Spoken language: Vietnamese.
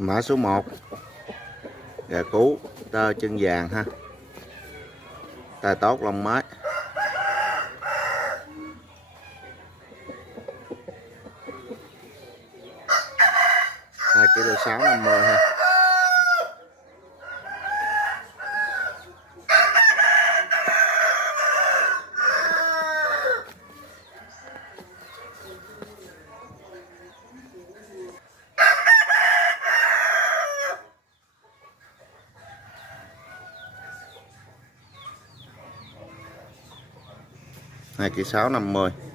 Mã số 1 gà cú tơ chân vàng ha, tai tốt lông mới, 2,650 kg ha. Hai kg 650.